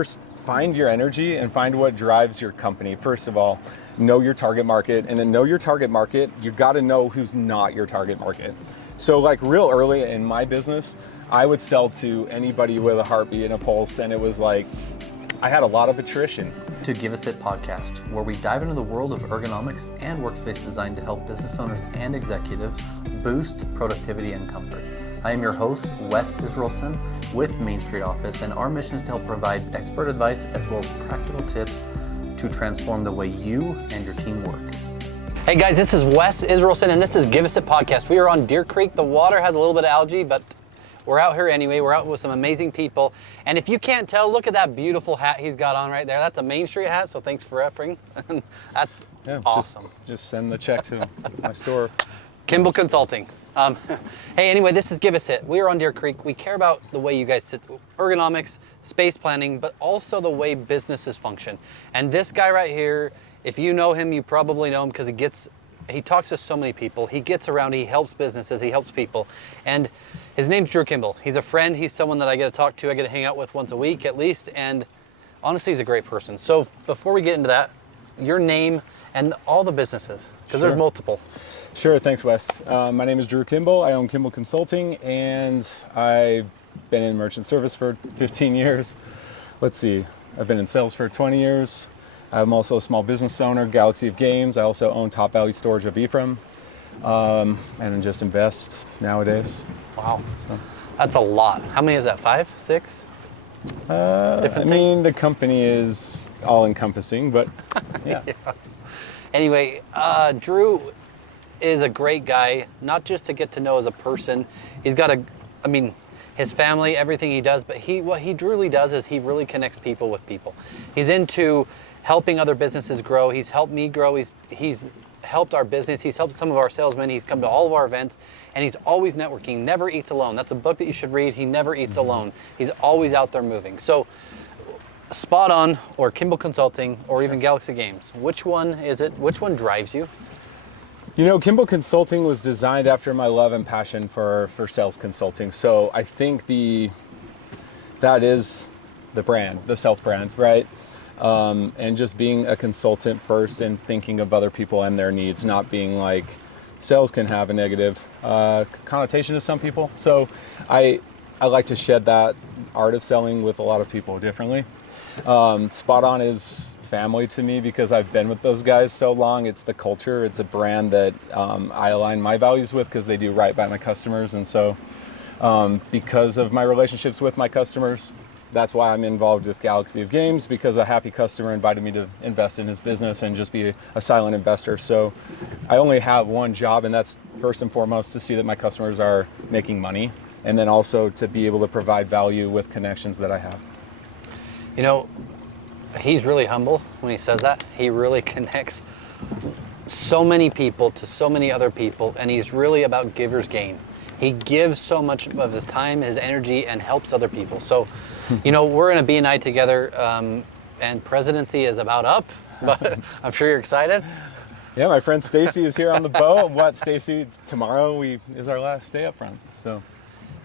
First, find your energy and find what drives your company. First of all, know your target market, and to know your target market, you got to know who's not your target market. So like real early in my business, I would sell to anybody with a heartbeat and a pulse, and it was like, I had a lot of attrition. To Give Us It podcast, where we dive into the world of ergonomics and workspace design to help business owners and executives boost productivity and comfort. I am your host, Wes Israelson with Main Street Office, and our mission is to help provide expert advice as well as practical tips to transform the way you and your team work. Hey guys, this is Wes Israelson, and this is Give Us It podcast. We are on Deer Creek. The water has a little bit of algae, but we're out here anyway. We're out with some amazing people. And if you can't tell, look at that beautiful hat he's got on right there. That's a Main Street hat, so thanks for repping. That's awesome. Just send the check to my store. Kimball Consulting. Hey, anyway, this is Give Us It. We are on Deer Creek. We care about the way you guys sit, ergonomics, space planning, but also the way businesses function. And this guy right here, if you know him, you probably know him because he talks to so many people. He gets around, he helps businesses, he helps people. And his name's Drew Kimball. He's a friend. He's someone that I get to talk to. I get to hang out with once a week at least. And honestly, he's a great person. So before we get into that, your name and all the businesses, because there's multiple. Sure, thanks Wes. My name is Drew Kimball. I own Kimball Consulting, and I've been in merchant service for 15 years. Let's see, I've been in sales for 20 years. I'm also a small business owner, Galaxy of Games. I also own Top Value Storage of Ephraim, and just invest nowadays. Wow, so that's a lot. How many is that, 5, 6? The company is all encompassing, but yeah. Yeah. Anyway, Drew is a great guy, not just to get to know as a person. He's got his family, everything he does, but what he truly does is he really connects people with people. He's into helping other businesses grow. He's helped me grow. He's helped our business. He's helped some of our salesmen. He's come to all of our events, and he's always networking, never eats alone. That's a book that you should read. He never eats alone. He's always out there moving. So Spot On or Kimball Consulting or even Galaxy Games, which one is it? Which one drives you? You know, Kimball Consulting was designed after my love and passion for sales consulting. So I think that is the brand, the self brand, right? And just being a consultant first and thinking of other people and their needs, not being like, sales can have a negative connotation to some people. So I like to shed that art of selling with a lot of people differently. Spot On is family to me because I've been with those guys so long. It's the culture. It's a brand that I align my values with because they do right by my customers. And so because of my relationships with my customers, that's why I'm involved with Galaxy of Games, because a happy customer invited me to invest in his business and just be a silent investor. So I only have one job, and that's first and foremost to see that my customers are making money, and then also to be able to provide value with connections that I have. You know, he's really humble when he says that. He really connects so many people to so many other people, and he's really about giver's gain. He gives so much of his time, his energy, and helps other people. So, you know, we're in a BNI together, and presidency is about up, but I'm sure you're excited. Yeah, my friend Stacy is here on the boat. Stacy? Tomorrow is our last day up front. So,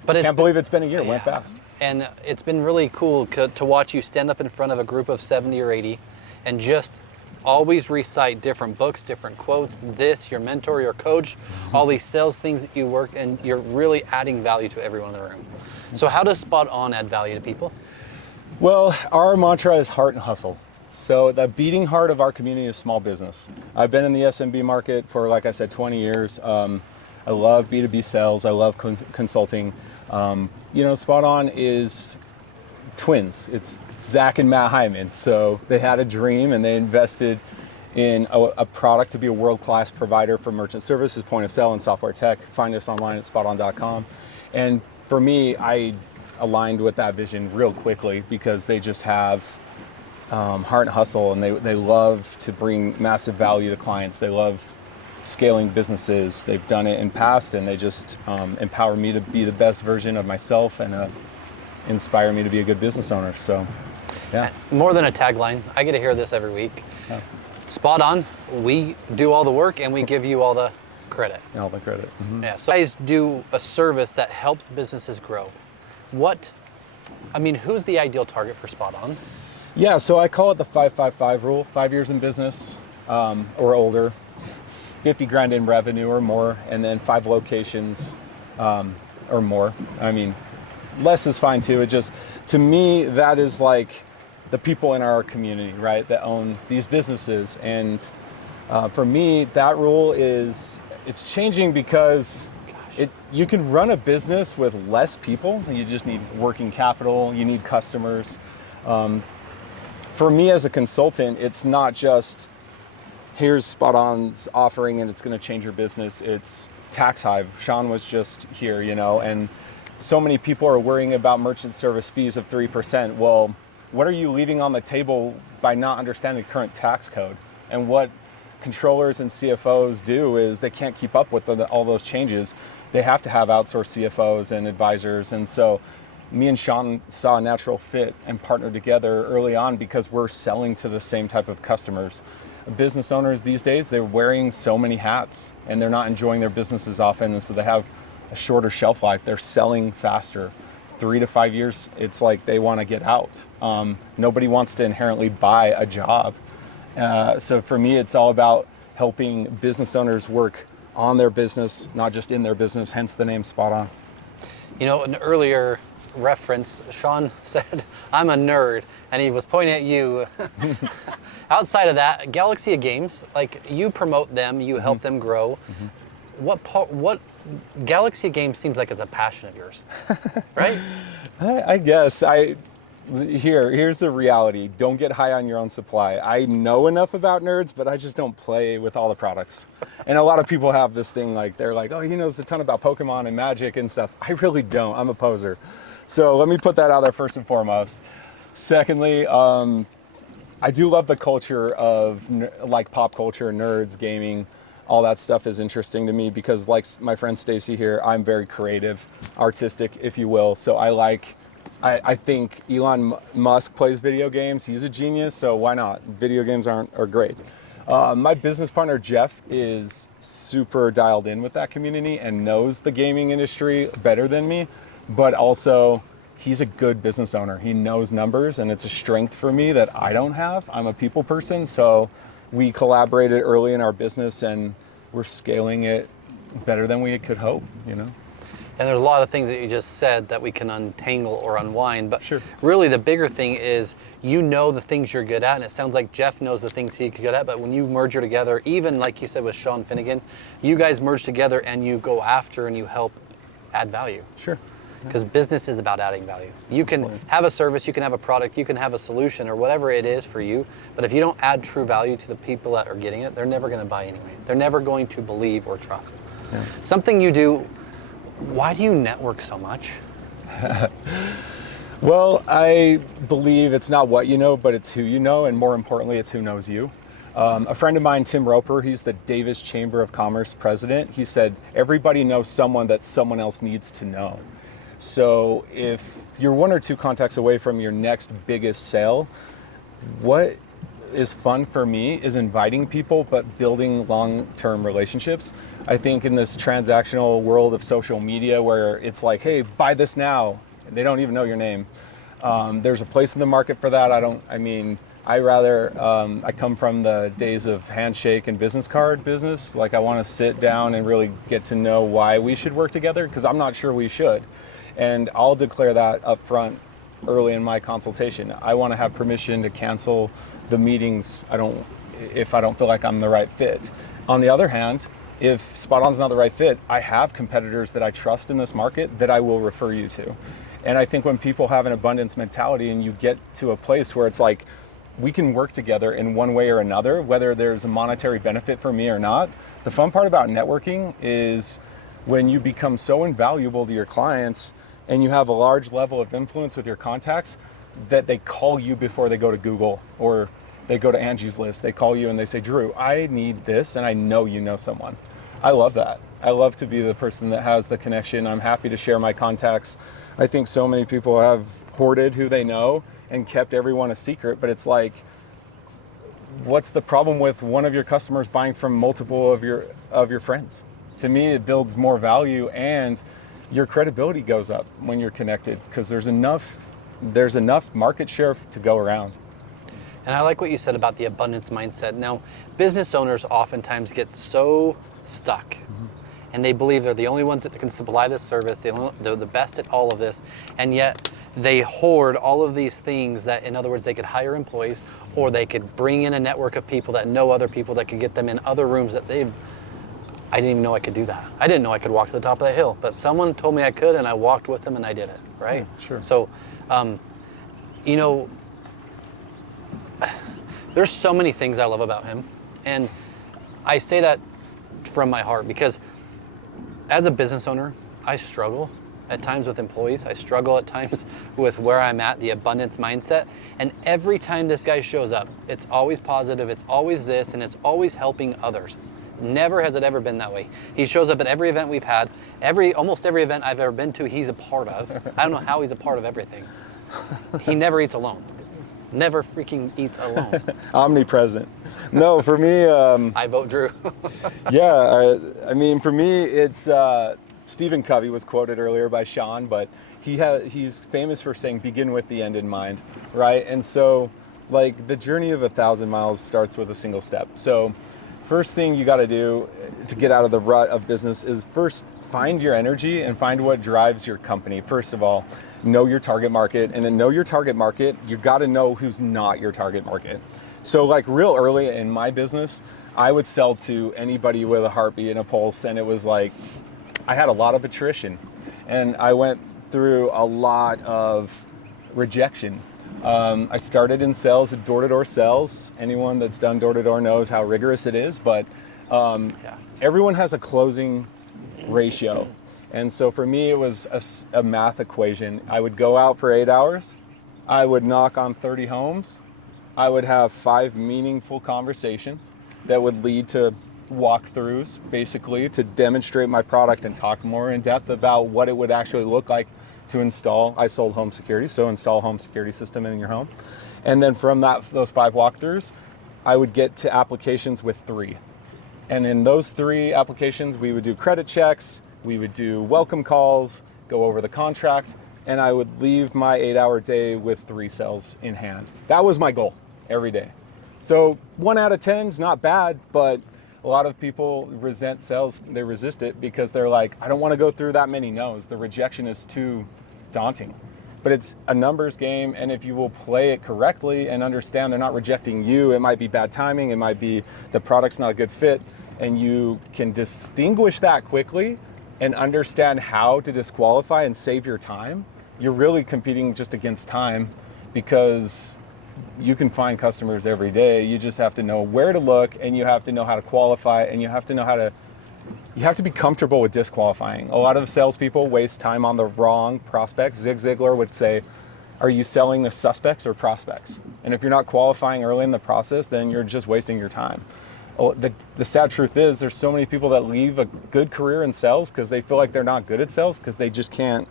but can't believe it's been a year. It went fast. And it's been really cool to watch you stand up in front of a group of 70 or 80 and just always recite different books, different quotes, your mentor, your coach, all these sales things that you work, and you're really adding value to everyone in the room. So how does Spot On add value to people? Well, our mantra is heart and hustle. So the beating heart of our community is small business. I've been in the SMB market for, like I said, 20 years. I love B2B sales. I love consulting. Spot On is twins. It's Zach and Matt Hyman. So they had a dream and they invested in a product to be a world-class provider for merchant services, point of sale, and software tech. Find us online at spoton.com. And for me, I aligned with that vision real quickly because they just have heart and hustle, and they love to bring massive value to clients. They love scaling businesses. They've done it in past, and they just empower me to be the best version of myself and inspire me to be a good business owner. So, yeah. More than a tagline, I get to hear this every week. Yeah. Spot On, we do all the work and we give you all the credit. All the credit. Mm-hmm. Yeah. So you guys do a service that helps businesses grow. Who's the ideal target for Spot On? Yeah, so I call it the 5-5-5 rule. 5 years in business or older, 50 grand in revenue or more, and then 5 locations or more. I mean, less is fine too. It just, to me, that is like the people in our community, right, that own these businesses. And for me, that rule it's changing because you can run a business with less people. You just need working capital, you need customers. For me as a consultant, it's not just here's Spot On's offering and it's going to change your business. It's tax hive. Sean was just here, and so many people are worrying about merchant service fees of 3%. Well, what are you leaving on the table by not understanding the current tax code? And what controllers and CFOs do is they can't keep up with all those changes. They have to have outsourced CFOs and advisors. And so me and Sean saw a natural fit and partnered together early on because we're selling to the same type of customers. Business owners these days, they're wearing so many hats and they're not enjoying their businesses often. And so they have a shorter shelf life. They're selling faster. 3 to 5 years, it's like they want to get out. Nobody wants to inherently buy a job. So for me, it's all about helping business owners work on their business, not just in their business, hence the name Spot On. An earlier reference, Sean said, I'm a nerd, and he was pointing at you. Outside of that, Galaxy of Games, like you promote them, you help them grow. What Galaxy of Games seems like it's a passion of yours, right? I guess here's the reality. Don't get high on your own supply. I know enough about nerds, but I just don't play with all the products. And a lot of people have this thing like, they're like, oh, he knows a ton about Pokemon and Magic and stuff. I really don't. I'm a poser. So let me put that out there first and foremost. Secondly, I do love the culture of like pop culture, nerds, gaming. All that stuff is interesting to me because, like my friend Stacy here, I'm very creative, artistic, if you will. So I think Elon Musk plays video games. He's a genius, so why not? Video games are great. My business partner, Jeff, is super dialed in with that community and knows the gaming industry better than me, but also he's a good business owner. He knows numbers, and it's a strength for me that I don't have. I'm a people person, so we collaborated early in our business, and we're scaling it better than we could hope, And there's a lot of things that you just said that we can untangle or unwind, but Sure. Really the bigger thing is the things you're good at, and it sounds like Jeff knows the things he's good at, but when you merge together, even like you said with Sean Finnegan, you guys merge together and you go after and you help add value. Sure. Because business is about adding value. You can have a service, you can have a product, you can have a solution or whatever it is for you, but if you don't add true value to the people that are getting it, they're never going to buy anyway. They're never going to believe or trust. Yeah. Something you do, why do you network so much? Well, I believe it's not what you know, but it's who you know, and more importantly, it's who knows you. A friend of mine, Tim Roper, he's the Davis Chamber of Commerce president. He said, everybody knows someone that someone else needs to know. So if you're 1 or 2 contacts away from your next biggest sale, what is fun for me is inviting people, but building long-term relationships. I think in this transactional world of social media where it's like, hey, buy this now, and they don't even know your name. There's a place in the market for that. I come from the days of handshake and business card business. Like I want to sit down and really get to know why we should work together, because I'm not sure we should. And I'll declare that up front early in my consultation. I want to have permission to cancel the meetings if I don't feel like I'm the right fit. On the other hand, if Spot On's not the right fit, I have competitors that I trust in this market that I will refer you to. And I think when people have an abundance mentality and you get to a place where it's like, we can work together in one way or another, whether there's a monetary benefit for me or not. The fun part about networking is when you become so invaluable to your clients and you have a large level of influence with your contacts that they call you before they go to Google or they go to Angie's List. They call you and they say, Drew, I need this, and I know you know someone. I love that. I love to be the person that has the connection. I'm happy to share my contacts. I think so many people have hoarded who they know and kept everyone a secret, but it's like, what's the problem with one of your customers buying from multiple of your friends? To me, it builds more value and your credibility goes up when you're connected because there's enough market share to go around. And I like what you said about the abundance mindset. Now, business owners oftentimes get so stuck and they believe they're the only ones that can supply this service, they're the best at all of this, and yet they hoard all of these things that, in other words, they could hire employees or they could bring in a network of people that know other people that could get them in other rooms that I didn't even know I could do that. I didn't know I could walk to the top of that hill, but someone told me I could and I walked with them and I did it, right? Yeah, sure. So, you know, there's so many things I love about him. And I say that from my heart because as a business owner, I struggle at times with employees. I struggle at times with where I'm at, the abundance mindset. And every time this guy shows up, it's always positive, it's always this, and it's always helping others. Never has it ever been that way. He shows up at every event we've had, almost every event I've ever been to, he's a part of. I don't know how he's a part of everything. He never eats alone. Never freaking eats alone. Omnipresent. No, for me, I vote Drew. yeah, I mean, for me, it's Stephen Covey was quoted earlier by Sean, but he's famous for saying, begin with the end in mind, right? And so, like, the journey of 1,000 miles starts with a single step. So first thing you got to do to get out of the rut of business is first find your energy and find what drives your company. First of all, know your target market, and to know your target market, you got to know who's not your target market. So like real early in my business, I would sell to anybody with a heartbeat and a pulse, and it was like, I had a lot of attrition and I went through a lot of rejection. I started in sales, door-to-door sales. Anyone that's done door-to-door knows how rigorous it is, but everyone has a closing ratio. And so for me, it was a math equation. I would go out for 8 hours. I would knock on 30 homes. I would have 5 meaningful conversations that would lead to walkthroughs, basically, to demonstrate my product and talk more in depth about what it would actually look like to install. I sold home security, so install a home security system in your home. And then from those 5 walkthroughs, I would get to applications with 3. And in those 3 applications, we would do credit checks, we would do welcome calls, go over the contract, and I would leave my 8-hour day with 3 sales in hand. That was my goal every day. So 1 out of 10 is not bad, but a lot of people resent sales. They resist it because they're like, I don't want to go through that many no's. The rejection is too daunting. But it's a numbers game, and if you will play it correctly and understand they're not rejecting you, it might be bad timing, it might be the product's not a good fit, and you can distinguish that quickly and understand how to disqualify and save your time, you're really competing just against time, because you can find customers every day. You just have to know where to look, and you have to know how to qualify, and you have to be comfortable with disqualifying. A lot of salespeople waste time on the wrong prospects. Zig Ziglar would say, are you selling to suspects or prospects? And if you're not qualifying early in the process, then you're just wasting your time. The sad truth is there's so many people that leave a good career in sales because they feel like they're not good at sales because they just can't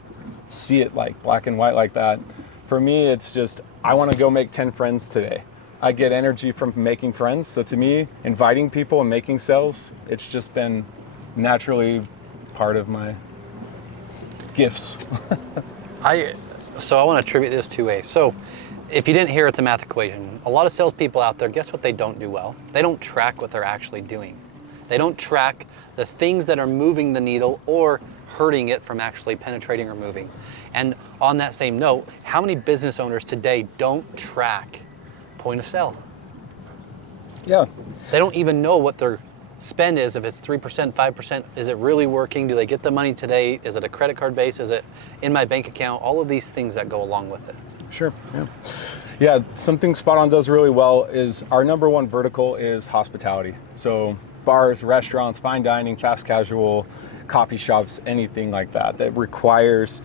see it like black and white like that. For me, it's just, I want to go make 10 friends today. I get energy from making friends. So to me, inviting people and making sales, it's just been naturally part of my gifts. So I want to attribute this 2 ways. So if you didn't hear, it's a math equation. A lot of salespeople out there, guess what they don't do well? They don't track what they're actually doing. They don't track the things that are moving the needle or hurting it from actually penetrating or moving. And on that same note, how many business owners today don't track point of sale? Yeah. They don't even know what their spend is, if it's 3%, 5%, is it really working? Do they get the money today? Is it a credit card base? Is it in my bank account? All of these things that go along with it. Sure, yeah. Yeah, something Spot On does really well is our number 1 vertical is hospitality. So bars, restaurants, fine dining, fast casual, coffee shops, anything like that requires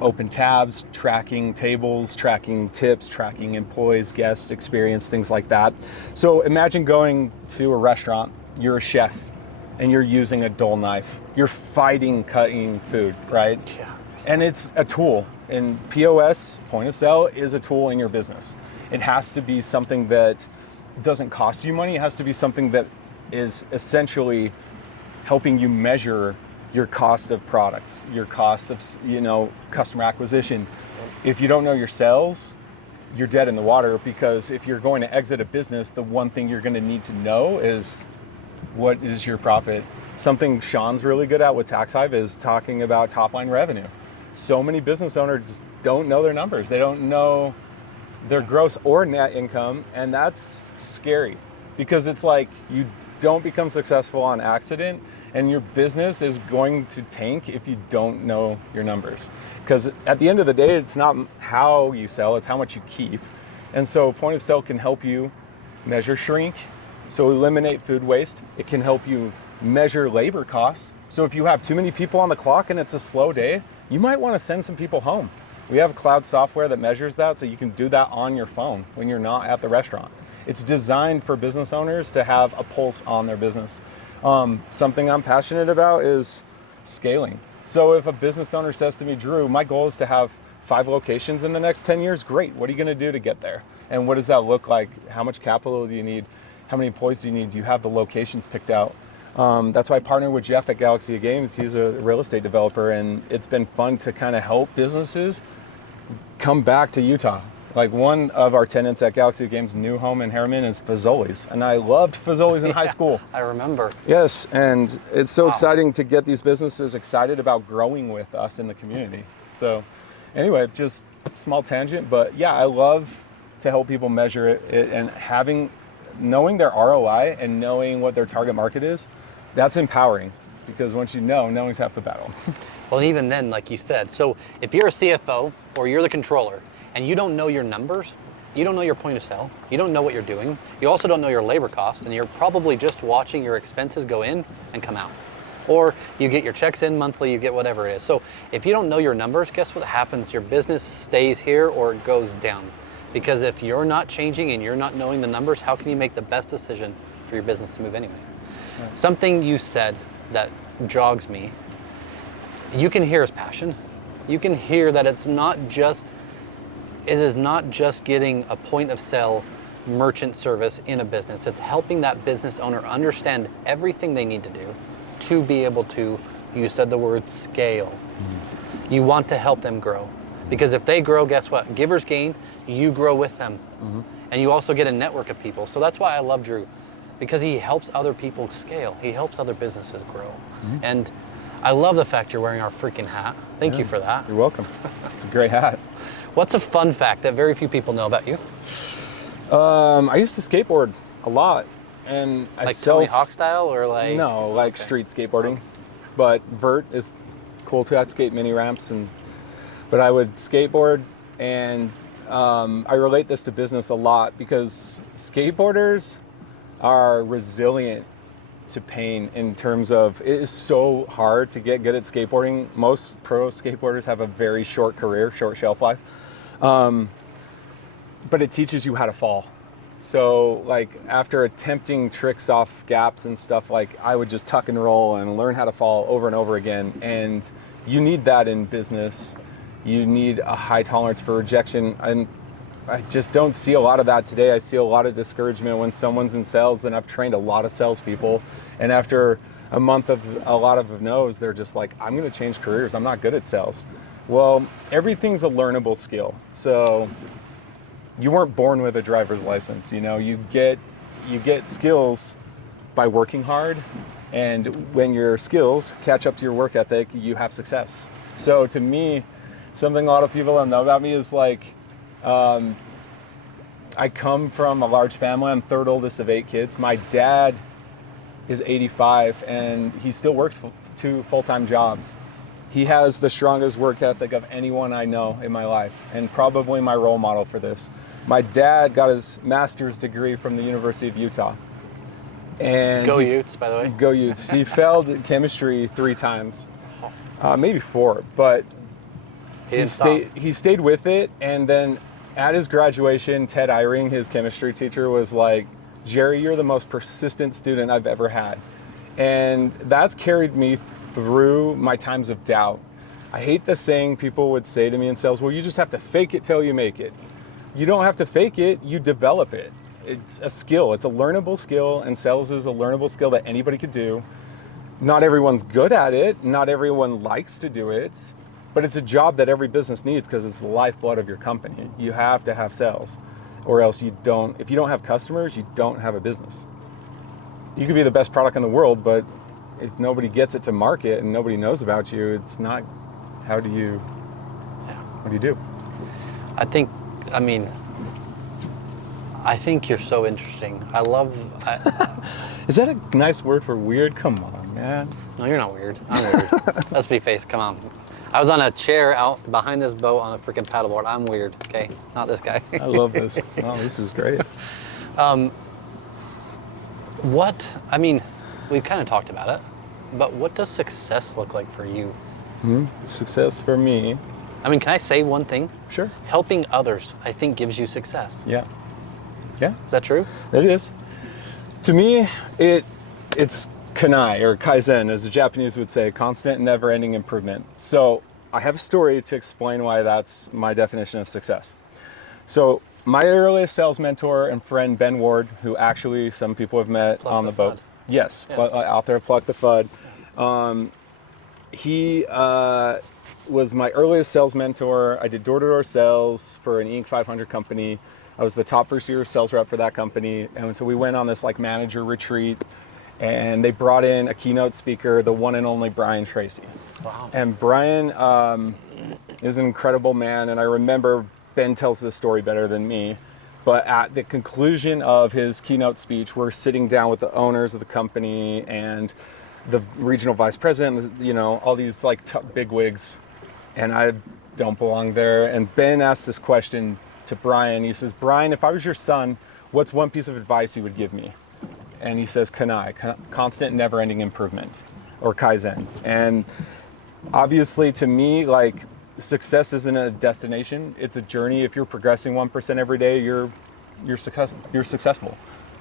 open tabs, tracking tables, tracking tips, tracking employees, guests, experience, things like that. So imagine going to a restaurant, you're a chef, and you're using a dull knife. You're fighting cutting food, right? Yeah. And it's a tool. And POS, point of sale, is a tool in your business. It has to be something that doesn't cost you money. It has to be something that is essentially helping you measure your cost of products, your cost of, customer acquisition. If you don't know your sales, you're dead in the water, because if you're going to exit a business, the one thing you're going to need to know is what is your profit. Something Sean's really good at with TaxHive is talking about top line revenue. So many business owners don't know their numbers. They don't know their gross or net income, and that's scary, because it's like you don't become successful on accident, and your business is going to tank if you don't know your numbers. Because at the end of the day, it's not how you sell, it's how much you keep. And so point of sale can help you measure shrink, so eliminate food waste. It can help you measure labor costs. So if you have too many people on the clock and it's a slow day, you might want to send some people home. We have cloud software that measures that, so you can do that on your phone when you're not at the restaurant. It's designed for business owners to have a pulse on their business. Something I'm passionate about is scaling. So if a business owner says to me, Drew, my goal is to have 5 locations in the next 10 years, great. What are you going to do to get there? And what does that look like? How much capital do you need? How many employees do you need? Do you have the locations picked out? That's why I partnered with Jeff at Galaxy of Games. He's a real estate developer, and it's been fun to kind of help businesses come back to Utah. Like, one of our tenants at Galaxy of Games' new home in Harriman is Fazoli's, and I loved Fazoli's in high school. I remember. Yes, and it's so exciting to get these businesses excited about growing with us in the community. So anyway, just small tangent, but yeah, I love to help people measure it, and knowing their ROI and knowing what their target market is, that's empowering, because once you know, knowing's half the battle. Well, even then, like you said, so if you're a CFO or you're the controller and you don't know your numbers, you don't know your point of sale, you don't know what you're doing, you also don't know your labor cost, and you're probably just watching your expenses go in and come out. Or you get your checks in monthly, you get whatever it is. So if you don't know your numbers, guess what happens? Your business stays here or it goes down. Because if you're not changing and you're not knowing the numbers, how can you make the best decision for your business to move anyway? Right. Something you said that jogs me, you can hear his passion. You can hear that it is not just getting a point of sale merchant service in a business. It's helping that business owner understand everything they need to do to be able to, you said the word scale. Mm-hmm. You want to help them grow. Because if they grow, guess what? Givers gain, you grow with them. Mm-hmm. And you also get a network of people. So that's why I love Drew, because he helps other people scale. He helps other businesses grow. Mm-hmm. And I love the fact you're wearing our freaking hat. Thank you for that. You're welcome. It's a great hat. What's a fun fact that very few people know about you? I used to skateboard a lot. And like Tony Hawk style, or like? No, like street skateboarding. Okay. But vert is cool too. I'd skate mini ramps, but I would skateboard, and I relate this to business a lot, because skateboarders are resilient to pain in terms of, it is so hard to get good at skateboarding. Most pro skateboarders have a very short career, short shelf life. But it teaches you how to fall. So like, after attempting tricks off gaps and stuff, like, I would just tuck and roll and learn how to fall over and over again. And you need that in business. You need a high tolerance for rejection. And I just don't see a lot of that today. I see a lot of discouragement when someone's in sales, and I've trained a lot of salespeople. And after a month of a lot of no's, they're just like, I'm gonna change careers. I'm not good at sales. Well, everything's a learnable skill. So you weren't born with a driver's license, you get skills by working hard, and when your skills catch up to your work ethic, you have success. So to me, something a lot of people don't know about me is like, I come from a large family. I'm third oldest of 8 kids. My dad is 85, and he still works 2 full-time jobs. He has the strongest work ethic of anyone I know in my life, and probably my role model for this. My dad got his master's degree from the University of Utah. And Go Utes, by the way. Go Utes. He failed chemistry 3 times, maybe 4, but he stayed with it. And then at his graduation, Ted Eyring, his chemistry teacher, was like, Jerry, you're the most persistent student I've ever had. And that's carried me through my times of doubt. I hate the saying people would say to me in sales, well, you just have to fake it till you make it. You don't have to fake it, you develop it. It's a skill, it's a learnable skill, and sales is a learnable skill that anybody could do. Not everyone's good at it, not everyone likes to do it, but it's a job that every business needs because it's the lifeblood of your company. You have to have sales, or else you don't. If you don't have customers, you don't have a business. You could be the best product in the world, but if nobody gets it to market and nobody knows about you, it's not. What do you do? I think you're so interesting. Is that a nice word for weird? Come on, man. No, you're not weird. I'm weird. Let's be faced. Come on. I was on a chair out behind this boat on a freaking paddleboard. I'm weird, okay? Not this guy. I love this. Oh, this is great. We've kind of talked about it, but what does success look like for you? Success for me. Can I say one thing? Sure. Helping others, I think, gives you success. Yeah. Is that true? It is. To me, it's kanai, or kaizen, as the Japanese would say, constant, never-ending improvement. So I have a story to explain why that's my definition of success. So my earliest sales mentor and friend, Ben Ward, who actually some people have met on the boat. Yes, yeah. Out there, Pluck the FUD. He was my earliest sales mentor. I did door-to-door sales for an Inc. 500 company. I was the top first-year sales rep for that company. And so we went on this manager retreat, and they brought in a keynote speaker, the one and only Brian Tracy. Wow. And Brian is an incredible man. And I remember Ben tells this story better than me. But at the conclusion of his keynote speech, we're sitting down with the owners of the company and the regional vice president, all these big wigs, and I don't belong there. And Ben asked this question to Brian. He says, Brian, if I was your son, what's one piece of advice you would give me? And he says, kanai, constant, never-ending improvement, or kaizen. And obviously to me, success isn't a destination, it's a journey. If you're progressing 1% every day, you're successful.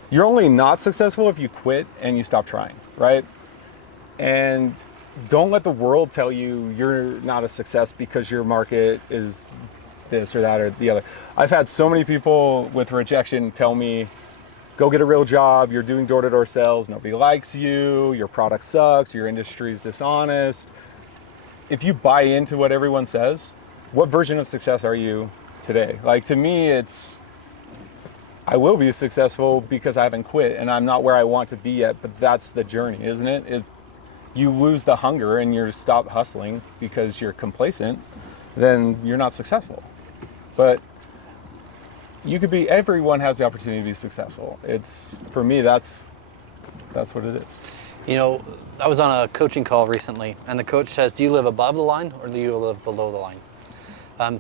You're only not successful if you quit and you stop trying, right? And don't let the world tell you you're not a success because your market is this or that or the other. I've had so many people with rejection tell me, go get a real job, you're doing door-to-door sales, nobody likes you, your product sucks, your industry's dishonest. If you buy into what everyone says, what version of success are you today? To me, I will be successful because I haven't quit and I'm not where I want to be yet, but that's the journey, isn't it? You lose the hunger and you stop hustling because you're complacent, then you're not successful. But everyone has the opportunity to be successful. For me, that's what it is. I was on a coaching call recently, and the coach says, do you live above the line or do you live below the line?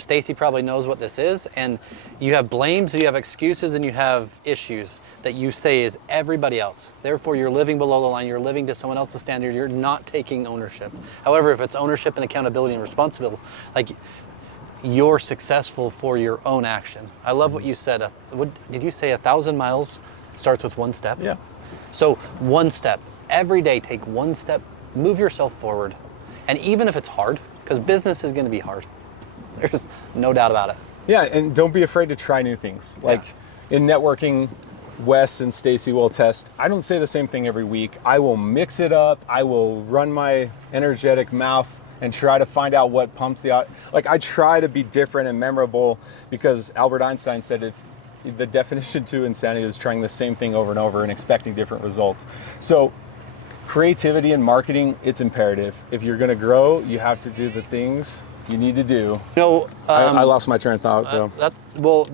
Stacy probably knows what this is, and you have blames, you have excuses, and you have issues that you say is everybody else. Therefore, you're living below the line, you're living to someone else's standard, you're not taking ownership. However, if it's ownership and accountability and responsibility, you're successful for your own action. I love what you said. What did you say? 1,000 miles starts with one step? Yeah. So one step. Every day, take one step, move yourself forward. And even if it's hard, because business is going to be hard, there's no doubt about it. Yeah, and don't be afraid to try new things. In networking, Wes and Stacy will attest, I don't say the same thing every week. I will mix it up. I will run my energetic mouth and try to find out what pumps the I try to be different and memorable, because Albert Einstein said if the definition to insanity is trying the same thing over and over and expecting different results. So creativity and marketing, it's imperative. If you're going to grow, you have to do the things you need to do. I lost my train of thought. So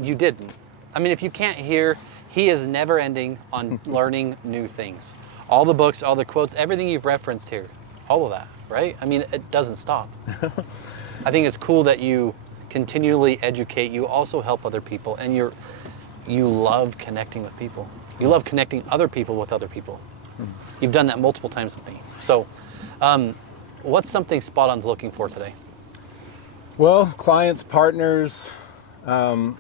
you didn't. If you can't hear, he is never ending on learning new things. All the books, all the quotes, everything you've referenced here, all of that, right? It doesn't stop. I think it's cool that you continually educate. You also help other people, and you love connecting with people. You love connecting other people with other people. You've done that multiple times with me. So what's something Spot On's looking for today? Well, clients, partners, and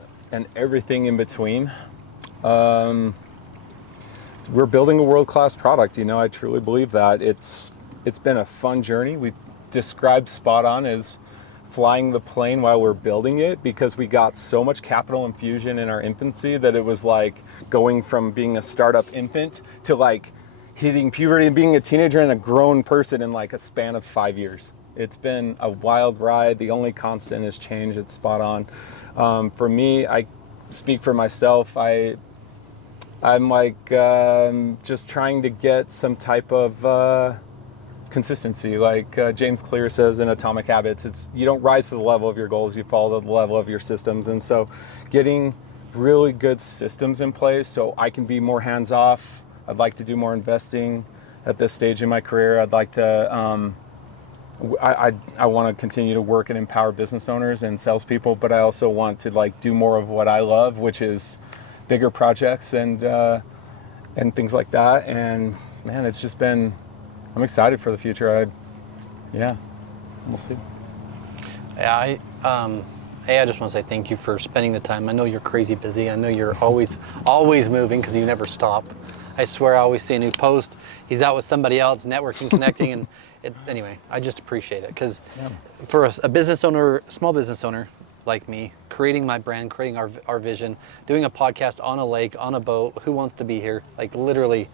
everything in between. We're building a world-class product. I truly believe that. It's been a fun journey. We've described Spot On as flying the plane while we're building it, because we got so much capital infusion in our infancy that it was like going from being a startup infant to hitting puberty and being a teenager and a grown person in a span of 5 years. It's been a wild ride. The only constant is change. It's spot on. For me, I speak for myself. I'm like just trying to get some type of consistency. Like James Clear says in Atomic Habits, it's you don't rise to the level of your goals, you fall to the level of your systems. And so getting really good systems in place so I can be more hands-off. I'd like to do more investing at this stage in my career. I'd like to, I want to continue to work and empower business owners and salespeople, but I also want to like do more of what I love, which is bigger projects and things like that. And man, it's just been, I'm excited for the future. Yeah, we'll see. Yeah, I just want to say thank you for spending the time. I know you're crazy busy. I know you're always moving because you never stop. I swear I always see a new post. He's out with somebody else, networking, connecting, and anyway, I just appreciate it because for a business owner, small business owner like me, creating my brand, creating our vision, doing a podcast on a lake, on a boat, who wants to be here? Like literally.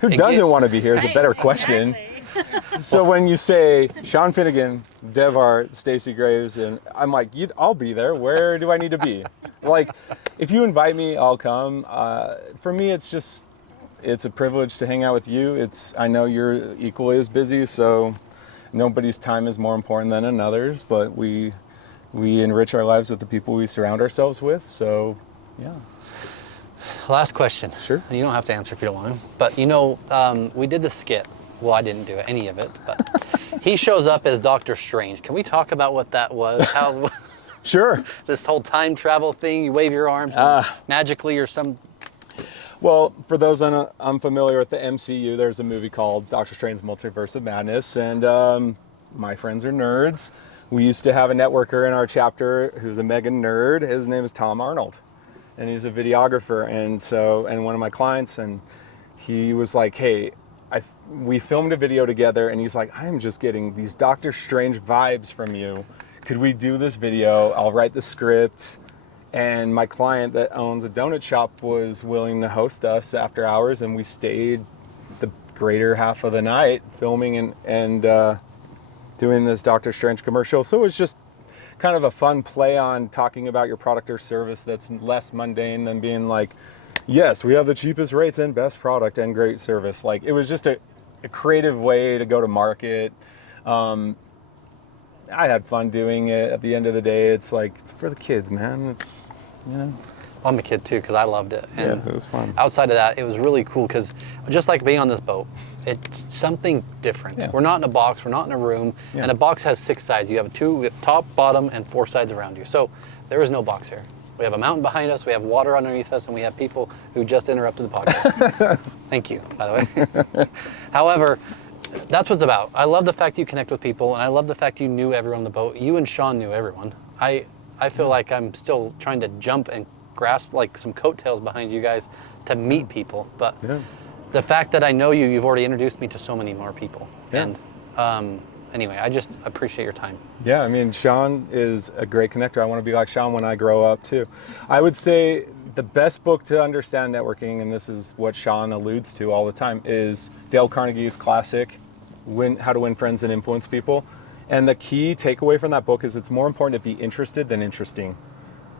Who doesn't want to be here is a better question. Exactly. So when you say Sean Finnegan, Dev Art, Stacy Graves, and I'm like, I'll be there. Where do I need to be? Like, if you invite me, I'll come. For me, it's a privilege to hang out with you. I know you're equally as busy, so nobody's time is more important than another's, but we enrich our lives with the people we surround ourselves with, so yeah. Last question. Sure. You don't have to answer if you don't want to, but we did the skit. Well, I didn't do any of it, but he shows up as Doctor Strange. Can we talk about what that was? How Sure. this whole time travel thing, you wave your arms and magically or some... Well, for those unfamiliar with the MCU, there's a movie called Doctor Strange Multiverse of Madness, and my friends are nerds. We used to have a networker in our chapter who's a mega nerd. His name is Tom Arnold, and he's a videographer, and one of my clients, and he was like, hey, we filmed a video together, and he's like, I'm just getting these Doctor Strange vibes from you. Could we do this video? I'll write the script. And my client that owns a donut shop was willing to host us after hours, and we stayed the greater half of the night filming and doing this Doctor Strange commercial. So it was just kind of a fun play on talking about your product or service that's less mundane than being like, yes, we have the cheapest rates and best product and great service. Like, it was just a creative way to go to market. I had fun doing it. At the end of the day, it's like, it's for the kids, man. It's, I'm a kid too, because I loved it. And yeah, it was fun. Outside of that, it was really cool because just like being on this boat, it's something different. Yeah. We're not in a box, we're not in a room, and a box has 6 sides. You have two top, bottom, and 4 sides around you. So there is no box here. We have a mountain behind us, we have water underneath us, and we have people who just interrupted the podcast. Thank you, by the way. However, that's what it's about. I love the fact you connect with people, and I love the fact you knew everyone on the boat. You and Sean knew everyone. I feel like I'm still trying to jump and grasp like some coattails behind you guys to meet people. But the fact that I know you, you've already introduced me to so many more people. Yeah. And anyway, I just appreciate your time. Yeah, I mean, Sean is a great connector. I want to be like Sean when I grow up too. I would say the best book to understand networking, and this is what Sean alludes to all the time, is Dale Carnegie's classic, How to Win Friends and Influence People. And the key takeaway from that book is it's more important to be interested than interesting.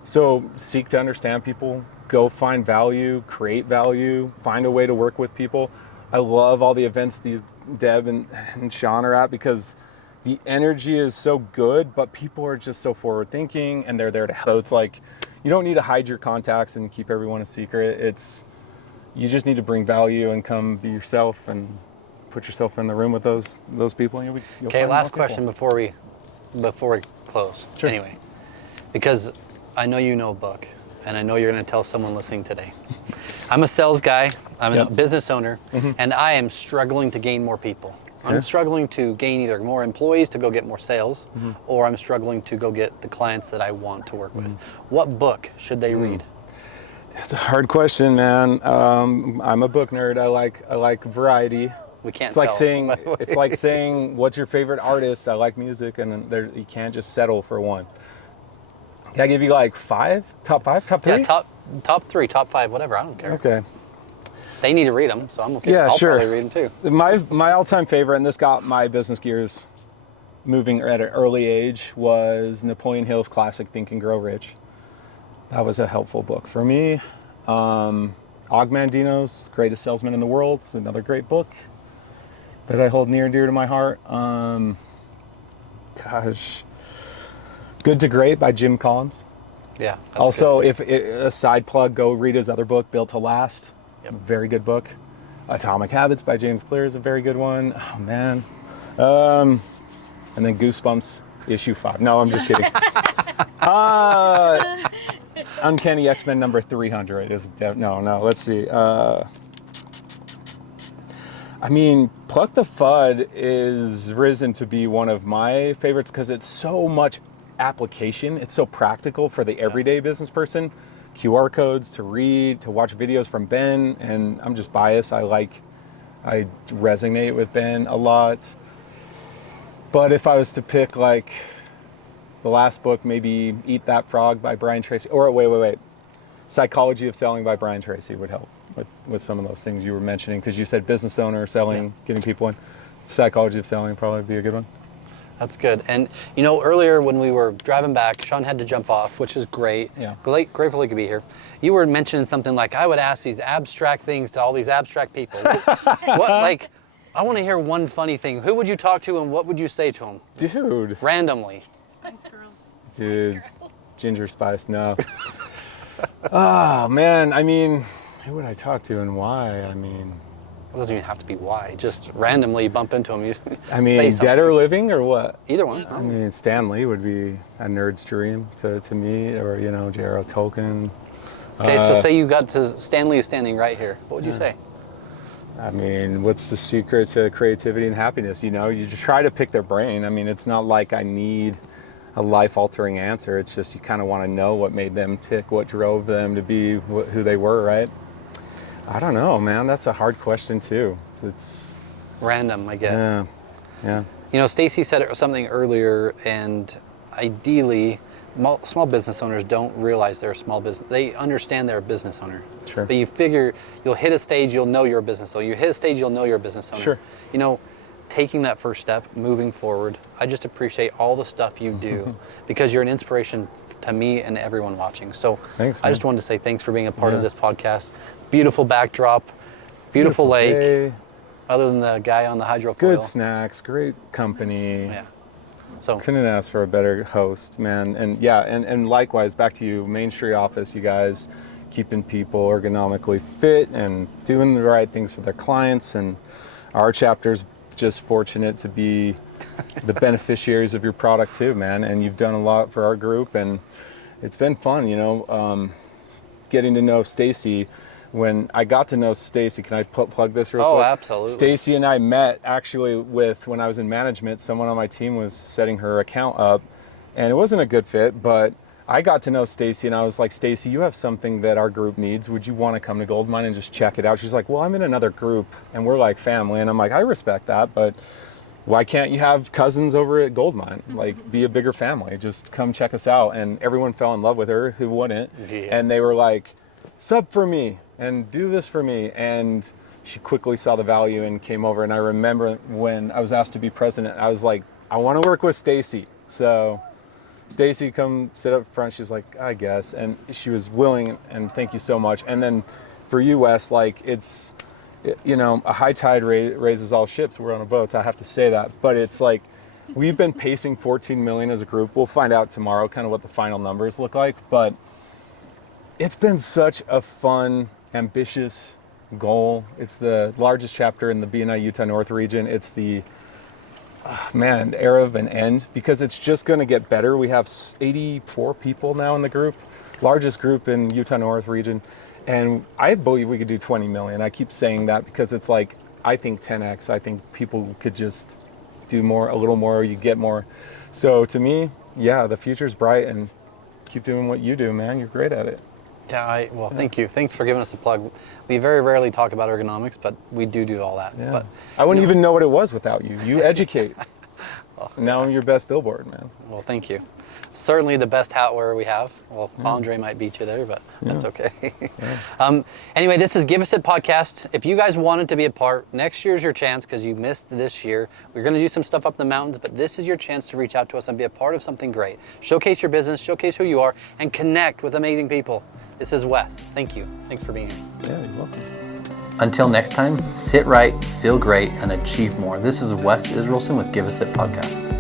So seek to understand people, go find value, create value, find a way to work with people. I love all the events these Deb and Sean are at because the energy is so good, but people are just so forward thinking and they're there to help. So it's like, you don't need to hide your contacts and keep everyone a secret. You just need to bring value and come be yourself and put yourself in the room with those people. And you'll Okay, find last more question people. before we close. Sure. Anyway, because I know you know a book, and I know you're going to tell someone listening today. I'm a sales guy. I'm a business owner, and I am struggling to gain more people. I'm struggling to gain either more employees to go get more sales, or I'm struggling to go get the clients that I want to work with. What book should they read? It's a hard question, man. I'm a book nerd. I like variety. We can't. It's like tell, saying by the way. it's like saying what's your favorite artist? I like music, and you can't just settle for one. Can I give you like 5? Top 5? Top 3? Yeah, top 3, top 5, whatever. I don't care. Okay. They need to read them, so I'm okay. Yeah, I'll sure. probably read them too. My all-time favorite, and this got my business gears moving at an early age was Napoleon Hill's classic Think and Grow Rich. That was a helpful book for me. Og Mandino's Greatest Salesman in the World is another great book that I hold near and dear to my heart. Good to Great by Jim Collins. Yeah. That's Also, good too. if a side plug, go read his other book, Built to Last. Yep. Very good book. Atomic Habits by James Clear is a very good one. Oh man. And then Goosebumps issue 5. No, I'm just kidding. Uncanny X-Men number 300 is no. Let's see. I mean, Pluck the Fud is risen to be one of my favorites because it's so much application. It's so practical for the everyday business person. QR codes to read, to watch videos from Ben, and I'm just biased. I resonate with Ben a lot. But if I was to pick like the last book, maybe Eat That Frog by Brian Tracy, or wait. Psychology of Selling by Brian Tracy would help with some of those things you were mentioning, because you said business owner, selling, getting people in. Psychology of Selling would probably be a good one. That's good. And you know, earlier when we were driving back, Sean had to jump off, which is great. Yeah. Grateful he could be here. You were mentioning something like, I would ask these abstract things to all these abstract people. I want to hear one funny thing. Who would you talk to and what would you say to them? Dude. Randomly. Spice Girls. Dude. Ginger Spice, no. Oh, man. I mean, who would I talk to and why? I mean... It doesn't even have to be why. Just randomly bump into them. I mean, dead or living or what? Either one. I mean, Stan Lee would be a nerd's dream to me, or, you know, J.R.R. Tolkien. Okay, so say you got to Stan Lee standing right here. What would you say? I mean, what's the secret to creativity and happiness? You know, you just try to pick their brain. I mean, it's not like I need a life-altering answer. It's just you kind of want to know what made them tick, what drove them to be who they were, right? I don't know, man. That's a hard question too. It's random, I guess. Yeah. You know, Stacy said something earlier, and ideally, small business owners don't realize they're a small business. They understand they're a business owner. Sure. But you figure you'll hit a stage, you'll know you're a business owner. You hit a stage, you'll know you're a business owner. Sure. You know, taking that first step, moving forward. I just appreciate all the stuff you do because you're an inspiration to me and everyone watching. So thanks, I just wanted to say thanks for being a part of this podcast. Beautiful backdrop, beautiful lake. Day. Other than the guy on the hydrofoil. Good snacks, great company. Yeah. So couldn't ask for a better host, man. And yeah, and likewise, back to you, Main Street office, you guys keeping people ergonomically fit and doing the right things for their clients. And our chapter's just fortunate to be the beneficiaries of your product too, man. And you've done a lot for our group, and it's been fun, you know, getting to know Stacy. When I got to know Stacy, can I plug this real quick? Oh, absolutely. Stacy and I met actually when I was in management. Someone on my team was setting her account up, and it wasn't a good fit, but I got to know Stacy, and I was like, Stacy, you have something that our group needs. Would you want to come to Goldmine and just check it out? She's like, well, I'm in another group, and we're like family. And I'm like, I respect that, but why can't you have cousins over at Goldmine? Like, be a bigger family. Just come check us out. And everyone fell in love with her, who wouldn't? Yeah. And they were like, sub for me and do this for me. And she quickly saw the value and came over. And I remember when I was asked to be president, I was like, I want to work with Stacy. So Stacy, come sit up front. She's like, I guess. And she was willing, and thank you so much. And then for you, Wes, like, it's, you know, a high tide raises all ships. We're on a boat, so I have to say that. But it's like, we've been pacing 14 million as a group. We'll find out tomorrow kind of what the final numbers look like. But it's been such a fun, ambitious goal. It's the largest chapter in the BNI Utah North region. It's the, era of an end, because it's just going to get better. We have 84 people now in the group, largest group in Utah North region. And I believe we could do 20 million. I keep saying that because it's like, I think 10x. I think people could just do more, a little more, you get more. So to me, yeah, the future's bright, and keep doing what you do, man. You're great at it. Yeah, thank you. Thanks for giving us a plug. We very rarely talk about ergonomics, but we do all that. Yeah. But I wouldn't even know what it was without you. You educate. Now I'm your best billboard, man. Well, thank you. Certainly the best hat wearer we have. Well, Andre might beat you there, but that's okay. Anyway, this is Give Us It podcast. If you guys wanted to be a part, next year's your chance because you missed this year. We're going to do some stuff up in the mountains, but this is your chance to reach out to us and be a part of something great. Showcase your business, showcase who you are, and connect with amazing people. This is Wes. Thank you. Thanks for being here. Yeah, you're welcome. Until next time, sit right, feel great, and achieve more. This is Wes Israelson with Give Us It podcast.